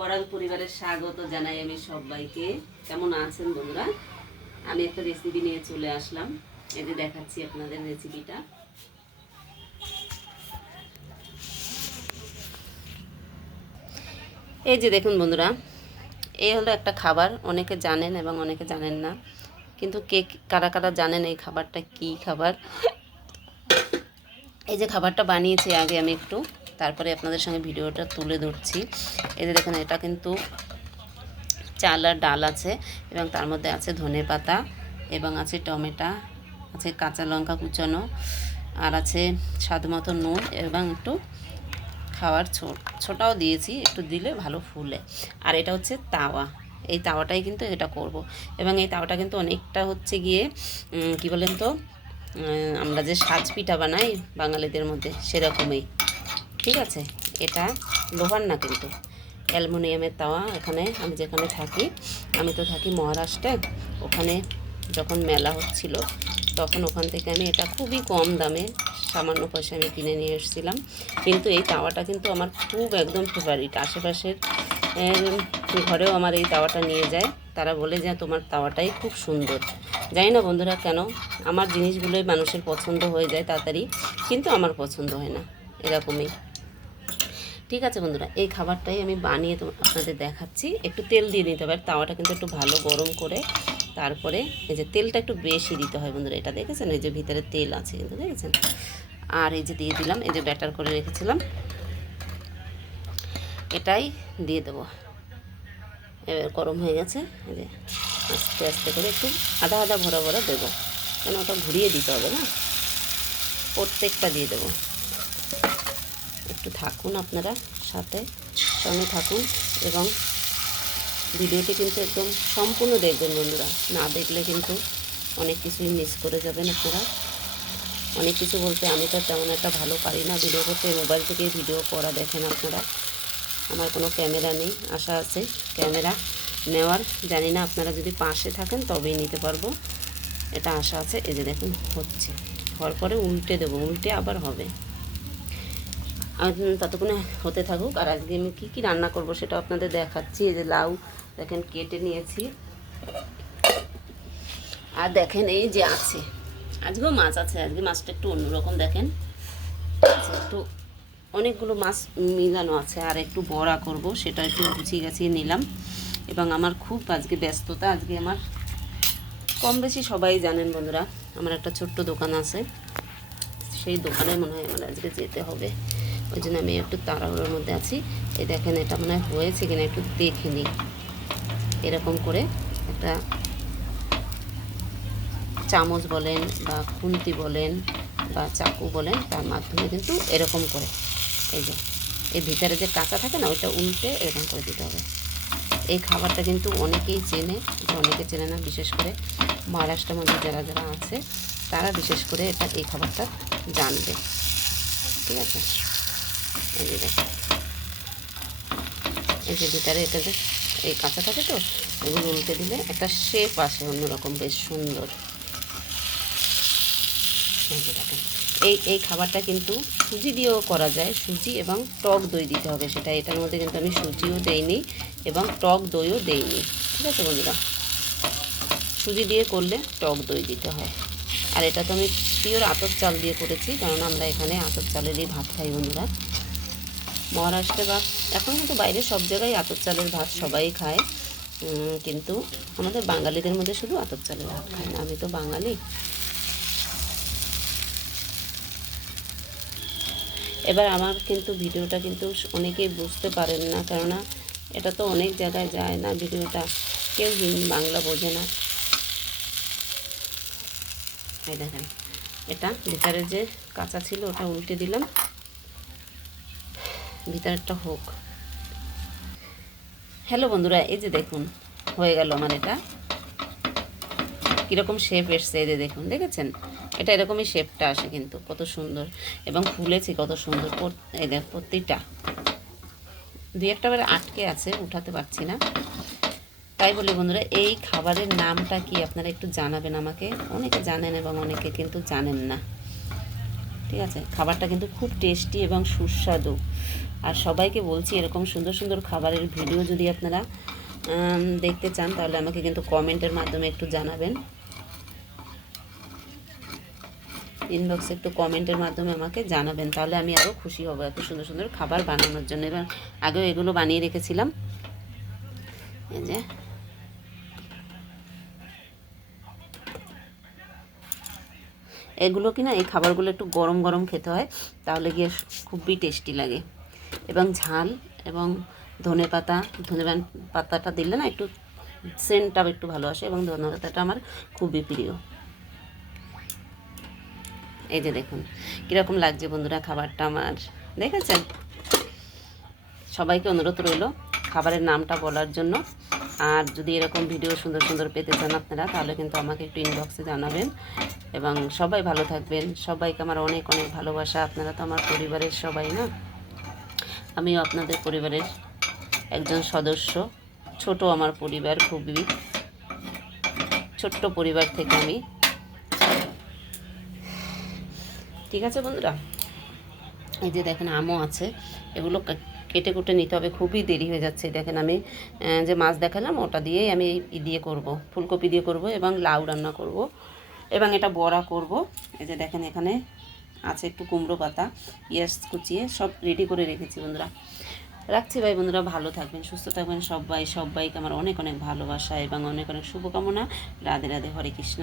বড়াল পরিবারের স্বাগত জানাই আমি সবাইকে। কেমন আছেন বন্ধুরা? আমি একটা রেসিপি নিয়ে চলে আসলাম। যে দেখাচ্ছি আপনাদের রেসিপিটা এই যে দেখুন বন্ধুরা এই হলো একটা খাবার। অনেকে জানেন এবং অনেকে জানেন না। কিন্তু কে কারা কারা জানেন এই খাবারটা কি খাবার? এই যে খাবারটা বানিয়েছি আগে আমি একটু। তারপরে আপনাদের সঙ্গে ভিডিওটা তুলে ধরছি। যে দেখুন, এটা কিন্তু চাল আর ডাল আছে এবং তার মধ্যে আছে ধনে পাতা এবং আছে টমেটো, আছে কাঁচা লঙ্কা কুচানো আর আছে স্বাদ মতো নুন এবং একটু খাওয়ার ছোট ছোটাও দিয়েছি, একটু দিলে ভালো ফুলে। আর এটা হচ্ছে তাওয়া। এই তাওয়াটাই কিন্তু এটা করব। এবং এই তাওয়াটা কিন্তু অনেকটা হচ্ছে গিয়ে কি বলেন তো আমরা যে সাজ পিঠা বানাই বাঙালিদের মধ্যে সেরকমই। ঠিক আছে? এটা লোহার না কিন্তু। অ্যালুমিনিয়ামের তাওয়া এখানে আমি যেখানে থাকি, আমি তো থাকি মহারাষ্ট্রে। ওখানে যখন মেলা হচ্ছিল, তখন ওখান থেকে আমি এটা খুবই কম দামে সামান্য পয়সা আমি কিনে নিয়ে এসেছিলাম। কিন্তু এই তাওয়াটা কিন্তু আমার খুব একদম ফেভারিট আশেপাশের ঘরেও আমার এই তাওয়াটা নিয়ে যায়। তারা বলে যে তোমার তাওয়াটাই খুব সুন্দর। জানি না বন্ধুরা কেন, আমার জিনিসগুলোই মানুষের পছন্দ হয়ে যায় তাড়াতাড়ি, কিন্তু আমার পছন্দ হয় না। এরকমই। ঠিক আছে বন্ধুরা, এই খাবারটাই আমি বানিয়ে আপনাদের দেখাচ্ছি। একটু তেল দিয়ে নিতে হবে, আর তাওয়াটা কিন্তু একটু ভালো গরম করে তারপরে এই যে তেলটা একটু বেশি দিতে হয় বন্ধুরা, এটা দেখেছেন? এই যে ভিতরে তেল আছে কিন্তু, দেখেছেন? আর এই যে দিয়ে দিলাম, এই যে ব্যাটার করে রেখেছিলাম, এটাই দিয়ে দেবো। এবার গরম হয়ে গেছে, এই যে আস্তে আস্তে করে একটু আধা আধা ভরা ভরা দেবো, কেন ওটা ঘুরিয়ে দিতে হবে না? প্রত্যেকটা দিয়ে দেবো। একটু থাকুন আপনারা সাথে, সঙ্গে থাকুন এবং ভিডিওটি কিন্তু একদম সম্পূর্ণ দেখবেন বন্ধুরা। না দেখলে কিন্তু অনেক কিছুই মিস করে যাবেন আপনারা। অনেক কিছু বলতে আমি তো তেমন একটা ভালো পারি না ভিডিও করতে মোবাইল থেকে ভিডিও করা দেখেন আপনারা। আমার কোনো ক্যামেরা নেই, আশা আছে ক্যামেরা নেওয়ার। জানি না আপনারা যদি পাশে থাকেন তবেই নিতে পারব। এটা আশা আছে, এই যে দেখুন হচ্ছে। হওয়ার পরে উল্টে দেবো, উল্টে আবার হবে। ততক্ষণে হতে থাকুক। আর আজকে আমি কী কী রান্না করব সেটা আপনাদের দেখাচ্ছি। এই যে লাউ দেখেন কেটে নিয়েছি। আর দেখেন এই যে আছে। আজকেও মাছ আছে আজকে মাছটা একটু অন্যরকম দেখেন। আচ্ছা, একটু অনেকগুলো মাছ মিলানো আছে আর একটু বড়া করব সেটা একটু গুছিয়ে গাছিয়ে নিলাম। এবং আমার খুব আজকে ব্যস্ততা আজকে আমার কম বেশি সবাই জানেন বন্ধুরা আমার একটা ছোট্ট দোকান আছে। সেই দোকানে মনে হয় আমার আজকে যেতে হবে। ওই জন্য আমি একটু তাড়াহুড়োর মধ্যে আছি। এই দেখেন এটা মনে হয় হয়েছে কিনা একটু দেখে নিই। এরকম করে একটা চামচ বলেন বা খুন্তি বলেন বা চাকু বলেন, তার মাধ্যমে কিন্তু এরকম করে। এই যে, এই ভিতরে যে কাঁচা থাকে না, ওইটা উল্টে এরকম করে দিতে হবে। এই খাবারটা কিন্তু অনেকেই চেনে অনেকে চেনে না, বিশেষ করে মহারাষ্ট্রের মধ্যে যারা যারা আছে, তারা বিশেষ করে এটা এই খাবারটা জানবে। ঠিক আছে? এই যে ভিতরে এটা যে এই কাঁচা থাকে তো এগুলো উল্টে দিলে একটা শেপ আসে অন্যরকম, বেশ সুন্দর। এই এই খাবারটা কিন্তু সুজি দিয়েও করা যায়, সুজি এবং টক দই দিতে হবে সেটা, এটার মধ্যে কিন্তু আমি সুজিও দেইনি এবং টক দইও দেইনি। ঠিক আছে বন্ধুরা? সুজি দিয়ে করলে টক দই দিতে হয়। আর এটা তো আমি পিওর আতর চাল দিয়ে করেছি কারণ আমরা এখানে আতর চালেরই ভাত খাই বন্ধুরা। মহারাষ্ট্রে বা এখন কিন্তু বাইরে সব জায়গায় আতর চালের ভাত সবাই খায়। কিন্তু আমাদের বাঙালিদের মধ্যে শুধু আতর চালের ভাত খায় না, আমি তো বাঙালি। এবার আমার কিন্তু ভিডিওটা কিন্তু অনেকেই বুঝতে পারেন না, কেননা এটা তো অনেক জায়গায় যায় না ভিডিওটা। কেউ বাংলা বোঝে না। এই দেখেন, এটা ভিতরে যে কাঁচা ছিল ওটা উল্টে দিলাম। ভিতরেরটা হোক। হ্যালো বন্ধুরা, এই যে দেখুন, হয়ে গেল আমার এটা। কীরকম শেপ এসছে এই যে দেখুন, দেখেছেন? এটা এরকমই শেপটা আসে কিন্তু, কত সুন্দর। এবং ফুলেছে কত সুন্দর এই দেখ প্রত্যেকটা দুই একটা আটকে আছে, উঠাতে পারছি না। তাই বলি বন্ধুরা, এই খাবারের নামটা কি আপনারা একটু জানাবেন আমাকে। অনেকে জানেন এবং অনেকে কিন্তু জানেন না। ঠিক আছে? খাবারটা কিন্তু খুব টেস্টি এবং সুস্বাদু। আর সবাইকে বলছি, এরকম সুন্দর সুন্দর খাবারের ভিডিও যদি আপনারা দেখতে চান, তাহলে আমাকে কিন্তু কমেন্টের মাধ্যমে একটু জানাবেন। ইনবক্সে একটু কমেন্টের মাধ্যমে আমাকে জানাবেন, তাহলে আমি আরও খুশি হব এত সুন্দর সুন্দর খাবার বানানোর জন্য। এবার আগেও এগুলো বানিয়ে রেখেছিলাম। এই যে এগুলো কি না, এই খাবারগুলো একটু গরম গরম খেতে হয়, তাহলে গিয়ে খুবই টেস্টি লাগে। এবং ঝাল এবং ধনে পাতা, ধনে পাতাটা দিলে না একটু সেন্টটাও একটু ভালো আসে এবং ধনে পাতাটা আমার খুবই প্রিয়। এই যে দেখুন, কীরকম লাগছে বন্ধুরা খাবারটা আমার, দেখেছেন? সবাইকে অনুরোধ রইল খাবারের নামটা বলার জন্য। আর যদি এরকম ভিডিও সুন্দর সুন্দর পেতে চান আপনারা, তাহলে কিন্তু আমাকে একটু ইনবক্সে জানাবেন। এবং সবাই ভালো থাকবেন। সবাইকে আমার অনেক অনেক ভালোবাসা। আপনারা তো আমার পরিবারের সবাই না? আমিও আপনাদের পরিবারের একজন সদস্য। ছোট আমার পরিবার খুবই। ছোট্ট পরিবার থেকে আমি। ঠিক আছে বন্ধুরা? এই যে দেখেন আমও আছে। এগুলো কেটে কুটে নিতে হবে, খুবই দেরি হয়ে যাচ্ছে। দেখেন আমি যে মাছ দেখালাম, ওটা দিয়েই আমি ই দিয়ে করব, ফুলকপি দিয়ে করব এবং লাউ রান্না করব এবং এটা বড়া করব। এই যে দেখেন এখানে আছে একটু কুমড়ো পাতা, পেঁয়াজ কুচিয়ে সব রেডি করে রেখেছি বন্ধুরা। রাখছি ভাই বন্ধুরা, ভালো থাকবেন, সুস্থ থাকবেন সবাই, সবাইকে আমার অনেক অনেক ভালোবাসা এবং অনেক অনেক শুভকামনা। রাধে রাধে, হরে কৃষ্ণ।